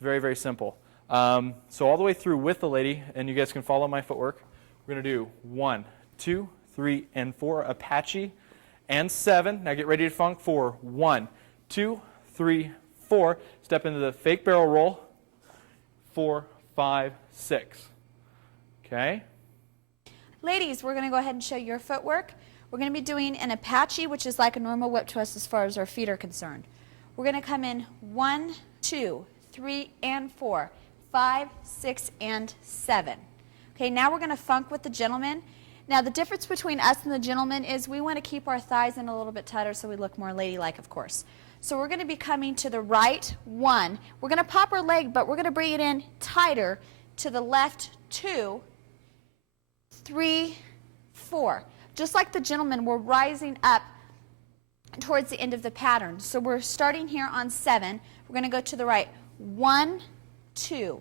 It's very, very simple. So all the way through with the lady, and you guys can follow my footwork. We're going to do 1, 2, 3, and 4, Apache, and 7. Now get ready to funk for 1, 2, 3, 4. Step into the fake barrel roll. 4, 5, 6. Okay? Ladies, we're going to go ahead and show your footwork. We're going to be doing an Apache, which is like a normal whip twist as far as our feet are concerned. We're going to come in 1, 2, 3, and 4, 5, 6, and 7. Okay, now we're going to funk with the gentleman. Now the difference between us and the gentleman is we want to keep our thighs in a little bit tighter so we look more ladylike, of course. So we're going to be coming to the right 1. We're going to pop our leg, but we're going to bring it in tighter to the left 2, 3, 4. Just like the gentleman, we're rising up towards the end of the pattern. So we're starting here on 7. We're going to go to the right. 1, 2,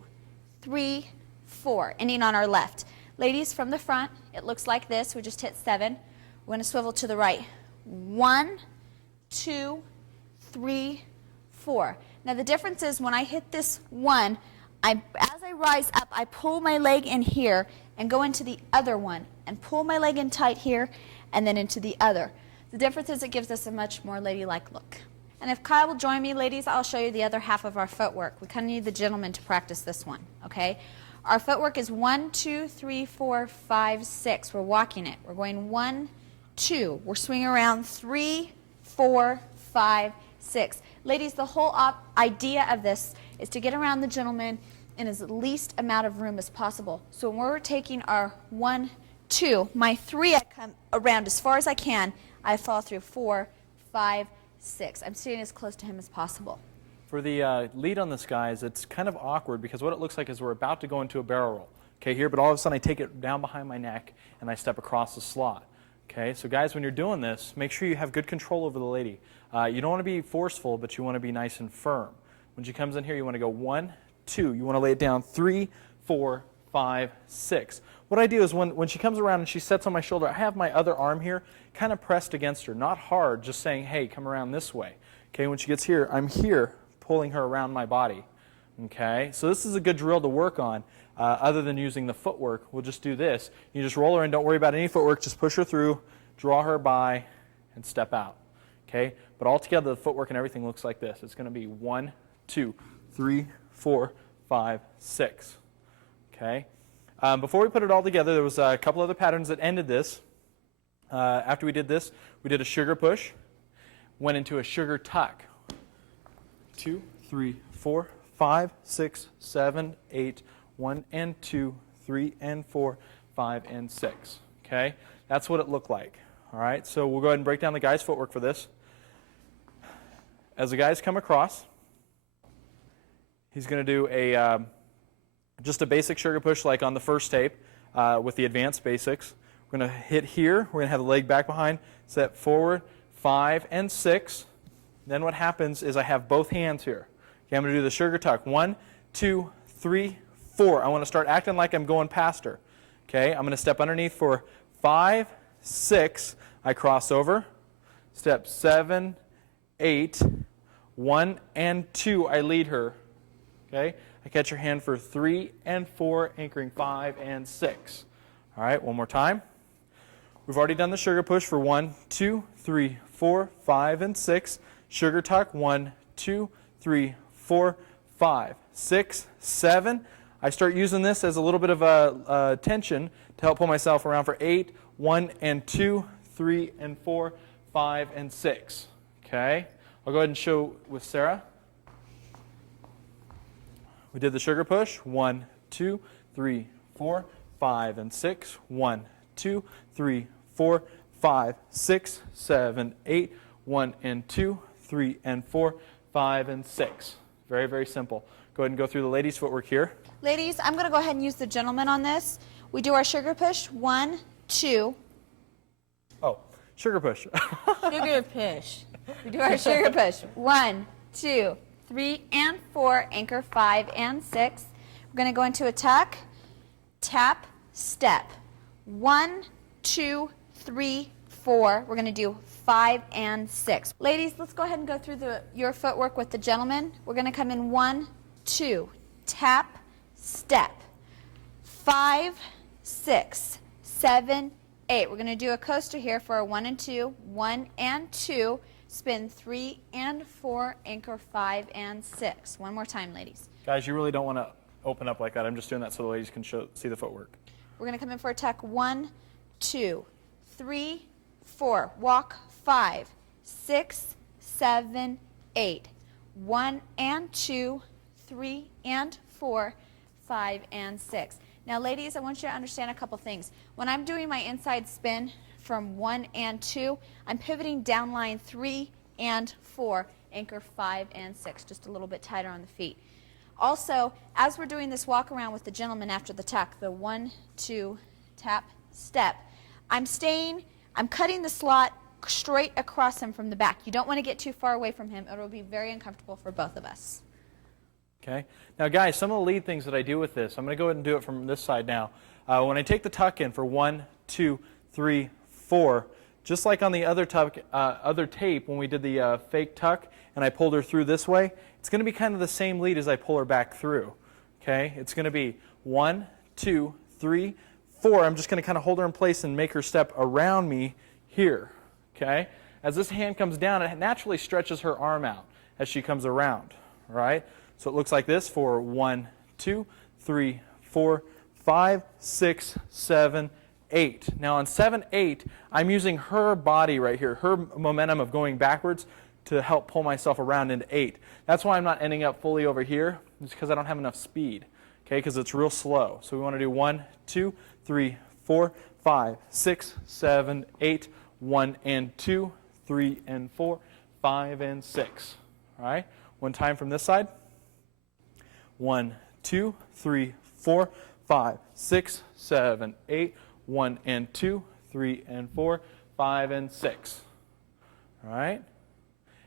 3, 4, ending on our left. Ladies, from the front, it looks like this. We just hit 7. We're going to swivel to the right. 1, 2, 3, 4. Now the difference is when I hit this 1, as I rise up, I pull my leg in here and go into the other one and pull my leg in tight here and then into the other. The difference is it gives us a much more ladylike look. And if Kyle will join me, ladies, I'll show you the other half of our footwork. We kind of need the gentleman to practice this one, okay? Our footwork is 1, 2, 3, 4, 5, 6. We're walking it. We're going 1, 2. We're swinging around 3, 4, 5, 6. Ladies, the whole idea of this is to get around the gentleman in as least amount of room as possible. So when we're taking our 1, 2, my 3, I come around as far as I can. I fall through 4, 5, 6. I'm staying as close to him as possible. For the lead on this, guys, it's kind of awkward because what it looks like is we're about to go into a barrel roll. Okay, here, but all of a sudden I take it down behind my neck and I step across the slot. Okay, so guys, when you're doing this, make sure you have good control over the lady. You don't want to be forceful, but you want to be nice and firm. When she comes in here, you want to go 1, 2. You want to lay it down 3, 4, 5, 6. What I do is when she comes around and she sets on my shoulder, I have my other arm here kind of pressed against her. Not hard, just saying, hey, come around this way. Okay, when she gets here, I'm here pulling her around my body. Okay, so this is a good drill to work on. Other than using the footwork, we'll just do this. You just roll her in, don't worry about any footwork, just push her through, draw her by, and step out. Okay, but all together the footwork and everything looks like this. It's going to be 1, 2, 3, 4, 5, 6. Okay. Before we put it all together, there was a couple other patterns that ended this. After we did this, we did a sugar push, went into a sugar tuck. 2, 3, 4, 5, 6, 7, 8, 1 and 2, 3 and 4, 5 and 6. Okay, that's what it looked like. All right, so we'll go ahead and break down the guy's footwork for this. As the guys come across, he's going to do just a basic sugar push like on the first tape with the advanced basics. We're going to hit here. We're going to have the leg back behind, step forward, 5 and 6. Then what happens is I have both hands here. Okay, I'm going to do the sugar tuck. 1, 2, 3, 4. I want to start acting like I'm going past her. Okay, I'm going to step underneath for 5, 6. I cross over. Step 7, 8, 1 and 2. I lead her. Okay, I catch her hand for 3 and 4, anchoring 5 and 6. All right, one more time. We've already done the sugar push for 1, 2, 3, 4, 5, and 6. Sugar tuck, 1, 2, 3, 4, 5, 6, 7. I start using this as a little bit of a tension to help pull myself around for 8, 1 and 2, 3 and 4, 5 and 6. Okay, I'll go ahead and show with Sarah. We did the sugar push, 1, 2, 3, 4, 5 and 6. 1, 2, 3, 4, 5, 6, 7, 8. 1 and 2, 3 and 4, 5 and 6. Very, very simple. Go ahead and go through the ladies' footwork here. Ladies, I'm going to go ahead and use the gentleman on this. We do our sugar push, 1, 2. Oh, sugar push. Sugar push. We do our sugar push, 1, 2, 3 and 4, anchor 5 and 6. We're going to go into a tuck, tap, step. 1, 2, 3, 4. We're going to do 5 and 6. Ladies, let's go ahead and go through your footwork with the gentleman. We're going to come in 1, 2, tap, step. 5, 6, 7, 8. We're going to do a coaster here for a 1 and 2, 1 and 2, spin 3 and 4, anchor 5 and 6. One more time, ladies. Guys, you really don't want to open up like that. I'm just doing that so the ladies can see the footwork. We're going to come in for a tuck. 1, 2, 3, 4. Walk 5, 6, 7, 8. 1 and 2, 3 and 4, 5 and 6. Now, ladies, I want you to understand a couple things. When I'm doing my inside spin from 1 and 2, I'm pivoting down line 3 and 4, anchor 5 and 6, just a little bit tighter on the feet. Also, as we're doing this walk around with the gentleman after the tuck, the 1, 2, tap, step, I'm cutting the slot straight across him from the back. You don't want to get too far away from him. It will be very uncomfortable for both of us. Okay. Now, guys, some of the lead things that I do with this, I'm going to go ahead and do it from this side now. When I take the tuck in for 1, 2, 3, 4, just like on the other tape when we did the fake tuck and I pulled her through this way, it's going to be kind of the same lead as I pull her back through. Okay. It's going to be 1, 2, 3, 4. I'm just going to kind of hold her in place and make her step around me here. Okay. As this hand comes down, it naturally stretches her arm out as she comes around. All right. So it looks like this for 1, 2, 3, 4, 5, 6, 7, 8. Now on 7, 8, I'm using her body right here, her momentum of going backwards to help pull myself around into 8. That's why I'm not ending up fully over here. It's because I don't have enough speed, okay, because it's real slow. So we want to do 1, 2, 3, 4, 5, 6, 7, 8, 1 and 2, 3 and 4, 5 and 6. All right, one time from this side. 1, 2, 3, 4, 5, 6, 7, 8, 1 and 2, 3 and 4, 5 and 6. All right?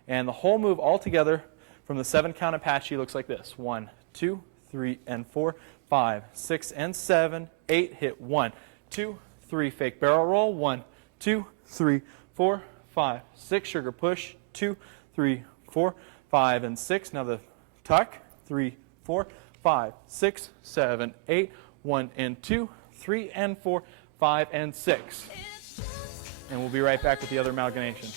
And the whole move all together from the 7 count Apache looks like this. 1, 2, 3 and 4, 5, 6 and 7, 8, hit 1, 2, 3, fake barrel roll, 1, 2, 3, 4, 5, 6, sugar push, 2, 3, 4, 5 and 6. Now the tuck, 3, 4, 5, 6, 7, 8, 1 and 2, 3 and 4, 5 and 6. And we'll be right back with the other amalgamation.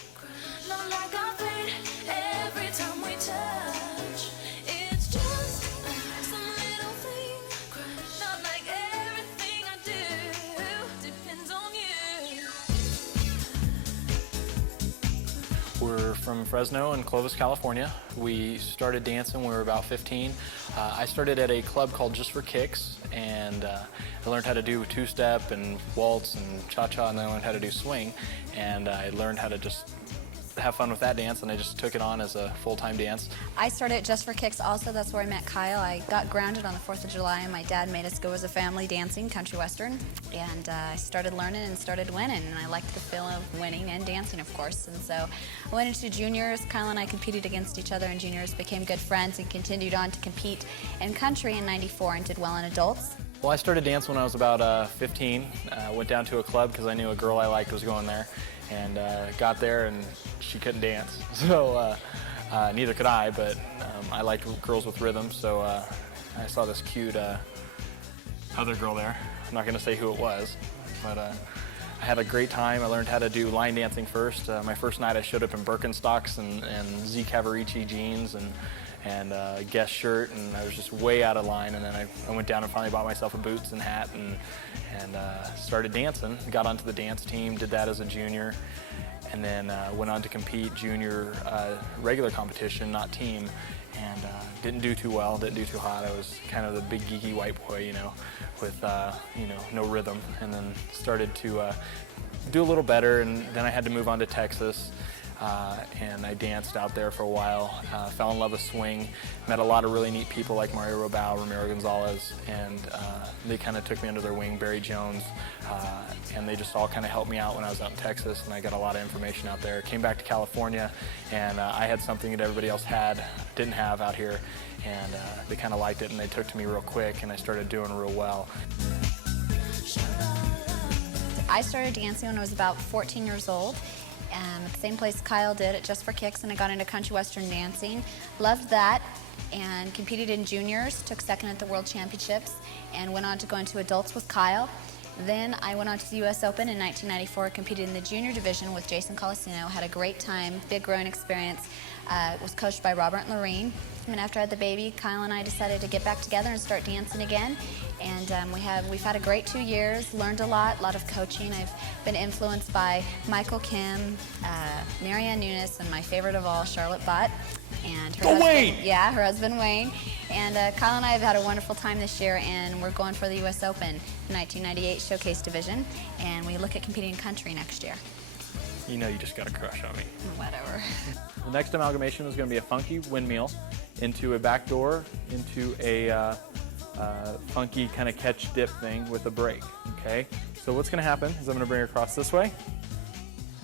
We're from Fresno and Clovis, California. We started dancing when we were about 15. I started at a club called Just for Kicks, and I learned how to do two-step and waltz and cha-cha, and then I learned how to do swing. And I learned how to just have fun with that dance, and I just took it on as a full-time dance. I started Just for Kicks also. That's where I met Kyle. I got grounded on the 4th of July, and my dad made us go as a family dancing country western. And I started learning and started winning, and I liked the feel of winning and dancing, of course. And so I went into juniors. Kyle and I competed against each other in juniors, became good friends, and continued on to compete in country in '94 and did well in adults. Well, I started dancing when I was about 15. Went down to a club because I knew a girl I liked was going there. And got there, and she couldn't dance, so neither could I, but I liked girls with rhythm, so I saw this cute other girl there. I'm not going to say who it was, but I had a great time. I learned how to do line dancing first. My first night I showed up in Birkenstocks and Z Cavaricci jeans and a Guess shirt, and I was just way out of line. And then I went down and finally bought myself a boots and hat and started dancing. Got onto the dance team, did that as a junior, and then went on to compete junior regular competition, not team, and didn't do too well, didn't do too hot. I was kind of the big geeky white boy, you know, with no rhythm, and then started to do a little better, and then I had to move on to Texas. And I danced out there for a while, fell in love with swing, met a lot of really neat people like Mario Robau, Ramiro Gonzalez, and they kind of took me under their wing, Barry Jones, and they just all kind of helped me out when I was out in Texas, and I got a lot of information out there. Came back to California, and I had something that everybody else didn't have out here, and they kind of liked it, and they took to me real quick, and I started doing real well. I started dancing when I was about 14 years old. At the same place Kyle did at Just for Kicks, and I got into country western dancing. Loved that, and competed in juniors, took second at the World Championships, and went on to go into adults with Kyle. Then I went on to the U.S. Open in 1994, competed in the junior division with Jason Colosino, had a great time, big growing experience, was coached by Robert and Lorene. And after I had the baby, Kyle and I decided to get back together and start dancing again. And we've had a great 2 years, learned a lot of coaching. I've been influenced by Michael Kim, Marianne Nunes, and my favorite of all, Charlotte Butt. And her husband, Wayne! Yeah, her husband Wayne. And Kyle and I have had a wonderful time this year, and we're going for the U.S. Open 1998 Showcase Division, and we look at competing in country next year. You know you just got a crush on me. Whatever. The next amalgamation is going to be a funky windmill into a back door, into a funky kind of catch dip thing with a break, okay? So what's going to happen is I'm going to bring her across this way.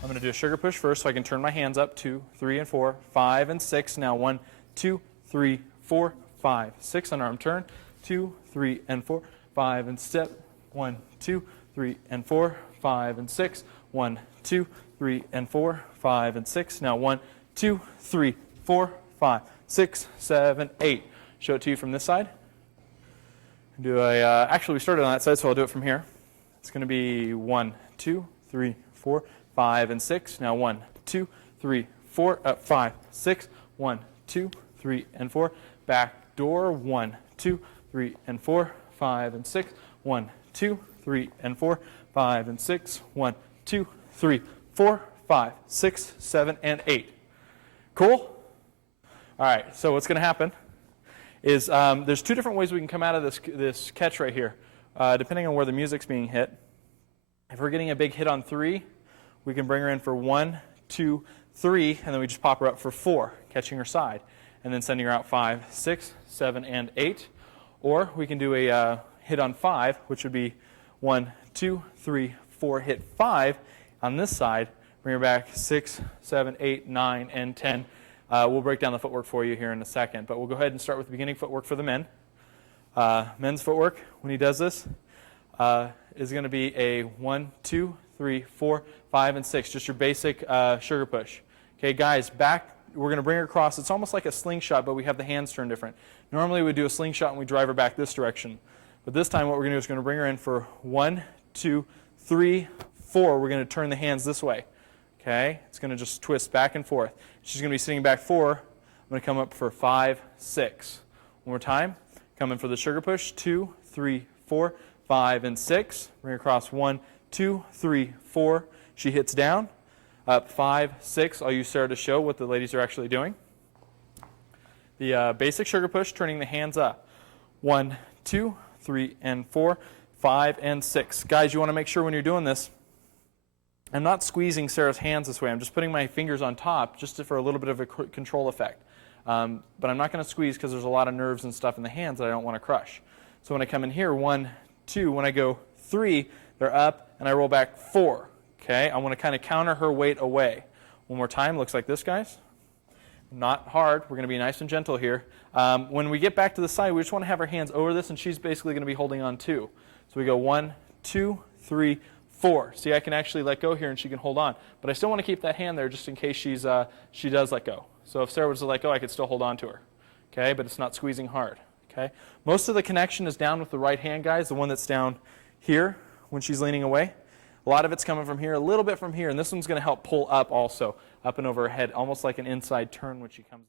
I'm going to do a sugar push first so I can turn my hands up, 2, 3, and 4, 5, and 6. Now 1, 2, 3, 4, 5, 6. Underarm turn, 2, 3, and 4, 5, and step. 1, 2, 3, and 4, 5, and 6. 1, 2, 3, and 4, 5, and 6. Now 1, 2, 3, 4, 5, 6, 7, 8. Show it to you from this side. Actually, we started on that side, so I'll do it from here. It's going to be 1, 2, 3, 4, 5, and 6. Now 1, 2, 3, 4, 5, 6. 1, 2, 3, and 4. Back door. 1, 2, 3, and 4, 5, and 6. 1, 2, 3, and 4, 5, and 6. 1, 2, 3, 4, 5, 6, 7, and 8. Cool? All right, so what's going to happen is there's two different ways we can come out of this catch right here, depending on where the music's being hit. If we're getting a big hit on 3, we can bring her in for 1, 2, 3, and then we just pop her up for 4, catching her side, and then sending her out 5, 6, 7, and 8. Or we can do a hit on 5, which would be 1, 2, 3, 4, hit 5 on this side, bring her back 6, 7, 8, 9, and 10. We'll break down the footwork for you here in a second, but we'll go ahead and start with the beginning footwork for the men. Men's footwork, when he does this, is going to be a 1, 2, 3, 4, 5, and 6, just your basic sugar push. Okay, guys, back, we're going to bring her across. It's almost like a slingshot, but we have the hands turned different. Normally we do a slingshot and we drive her back this direction, but this time what we're going to do is going to bring her in for 1, 2, 3, 4. We're going to turn the hands this way. Okay, it's going to just twist back and forth. She's going to be sitting back 4. I'm going to come up for 5, 6. One more time. Come in for the sugar push. 2, 3, 4, 5, and 6. Bring her across 1, 2, 3, 4. She hits down. Up 5, 6. I'll use Sarah to show what the ladies are actually doing. The basic sugar push, turning the hands up. 1, 2, 3, and 4, 5, and 6. Guys, you want to make sure when you're doing this, I'm not squeezing Sarah's hands this way. I'm just putting my fingers on top just for a little bit of a control effect. But I'm not going to squeeze because there's a lot of nerves and stuff in the hands that I don't want to crush. So when I come in here, 1, 2, when I go 3, they're up, and I roll back 4. Okay, I want to kind of counter her weight away. One more time, looks like this, guys. Not hard. We're going to be nice and gentle here. When we get back to the side, we just want to have her hands over this, and she's basically going to be holding on too. So we go 1, 2, 3, 4. See, I can actually let go here and she can hold on. But I still want to keep that hand there just in case she does let go. So if Sarah was to let go, I could still hold on to her. Okay, but it's not squeezing hard. Okay. Most of the connection is down with the right hand, guys, the one that's down here when she's leaning away. A lot of it's coming from here, a little bit from here, and this one's going to help pull up also, up and over her head, almost like an inside turn when she comes